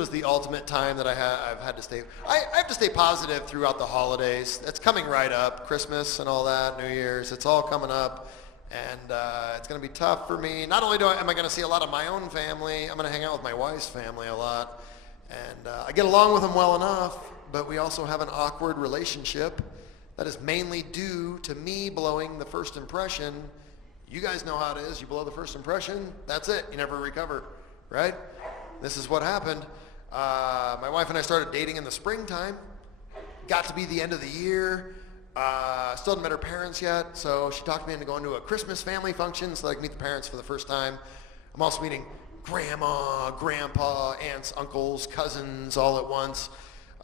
was the ultimate time that I've had to stay. I have to stay positive throughout the holidays. It's coming right up, Christmas and all that, New Year's. It's all coming up, and it's going to be tough for me. Not only am I going to see a lot of my own family, I'm going to hang out with my wife's family a lot, and I get along with them well enough, but we also have an awkward relationship that is mainly due to me blowing the first impression. You guys know how it is. You blow the first impression, that's it. You never recover, right? This is what happened. My wife and I started dating in the springtime. Got to be the end of the year. Still hadn't met her parents yet, so she talked me into going to a Christmas family function so that I could meet the parents for the first time. I'm also meeting grandma, grandpa, aunts, uncles, cousins all at once.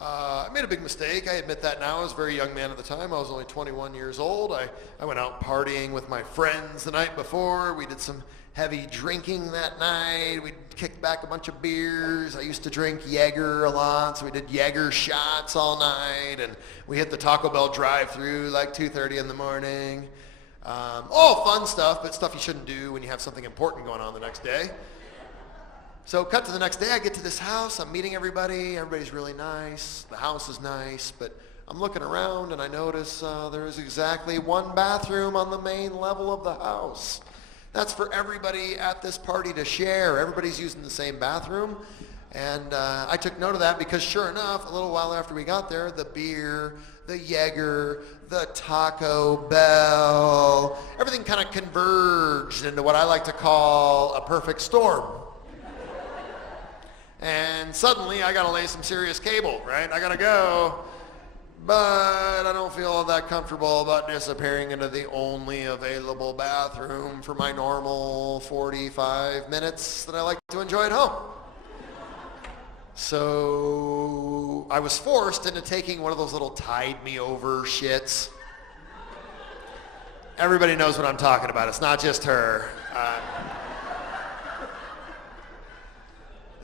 I made a big mistake. I admit that now. I was a very young man at the time. I was only 21 years old. I went out partying with my friends the night before. We did some heavy drinking that night. We kicked back a bunch of beers. I used to drink Jaeger a lot, so we did Jaeger shots all night, and we hit the Taco Bell drive-thru like 2:30 in the morning. All fun stuff, but stuff you shouldn't do when you have something important going on the next day. So cut to the next day, I get to this house, I'm meeting everybody, everybody's really nice, the house is nice, but I'm looking around and I notice there is exactly one bathroom on the main level of the house. That's for everybody at this party to share. Everybody's using the same bathroom. And I took note of that because sure enough, a little while after we got there, the beer, the Jaeger, the Taco Bell, everything kind of converged into what I like to call a perfect storm. And suddenly I gotta lay some serious cable, right? I gotta go, but I don't feel that comfortable about disappearing into the only available bathroom for my normal 45 minutes that I like to enjoy at home. So I was forced into taking one of those little tide me over shits. Everybody knows what I'm talking about. It's not just her.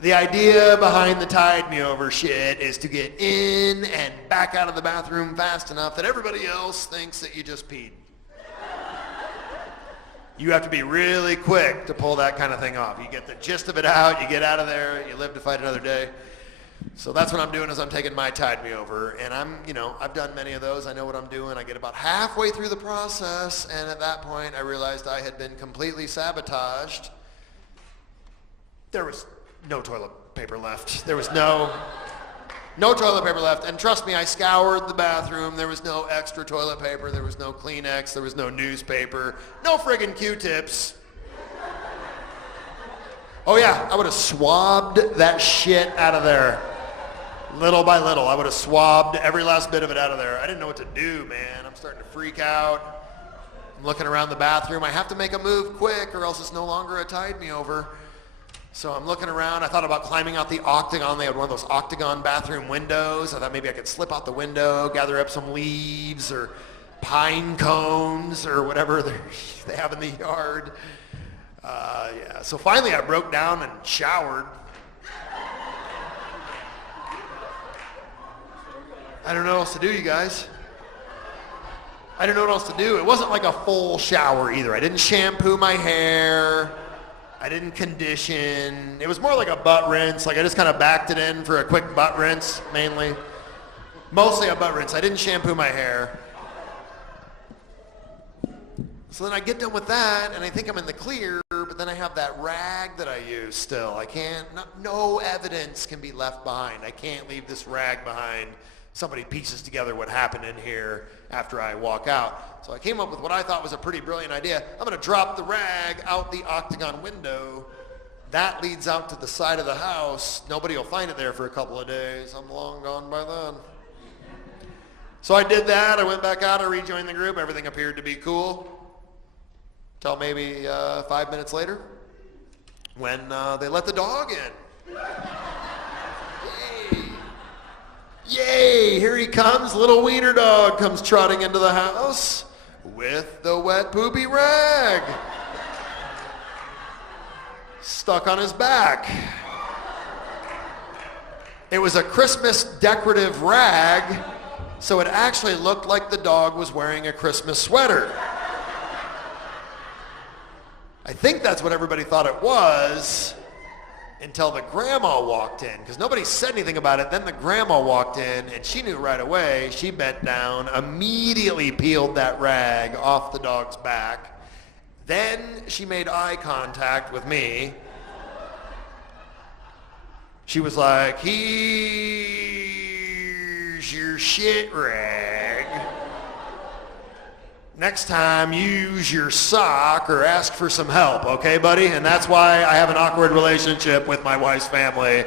The idea behind the tide me over shit is to get in and back out of the bathroom fast enough that everybody else thinks that you just peed. You have to be really quick to pull that kind of thing off. You get the gist of it out, you get out of there, you live to fight another day. So that's what I'm doing is I'm taking my tide me over, and I've done many of those. I know what I'm doing. I get about halfway through the process, and at that point I realized I had been completely sabotaged. There was no toilet paper left. There was no toilet paper left. And trust me, I scoured the bathroom. There was no extra toilet paper. There was no Kleenex. There was no newspaper. No friggin' Q-tips. Oh yeah, I would have swabbed that shit out of there. Little by little, I would have swabbed every last bit of it out of there. I didn't know what to do, man. I'm starting to freak out. I'm looking around the bathroom. I have to make a move quick or else it's no longer a tide me over. So I'm looking around. I thought about climbing out the octagon. They had one of those octagon bathroom windows. I thought maybe I could slip out the window, gather up some leaves or pine cones or whatever they have in the yard. So finally I broke down and showered. I don't know what else to do, you guys. I didn't know what else to do. It wasn't like a full shower either. I didn't shampoo my hair. I didn't condition. It was more like a butt rinse. Like I just kind of backed it in for a quick butt rinse, mainly. Mostly a butt rinse. I didn't shampoo my hair. So then I get done with that, and I think I'm in the clear, but then I have that rag that I use still. No evidence can be left behind. I can't leave this rag behind. Somebody pieces together what happened in here after I walk out. So I came up with what I thought was a pretty brilliant idea. I'm gonna drop the rag out the octagon window. That leads out to the side of the house. Nobody will find it there for a couple of days. I'm long gone by then. So I did that. I went back out, I rejoined the group. Everything appeared to be cool. Till maybe 5 minutes later when they let the dog in. Yay, here he comes, little wiener dog comes trotting into the house with the wet poopy rag stuck on his back. It was a Christmas decorative rag, so it actually looked like the dog was wearing a Christmas sweater. I think that's what everybody thought it was. until the grandma walked in, because nobody said anything about it. Then the grandma walked in, and she knew right away. She bent down, immediately peeled that rag off the dog's back. Then she made eye contact with me. She was like, here's your shit rag. Next time, use your sock or ask for some help, okay, buddy? And that's why I have an awkward relationship with my wife's family.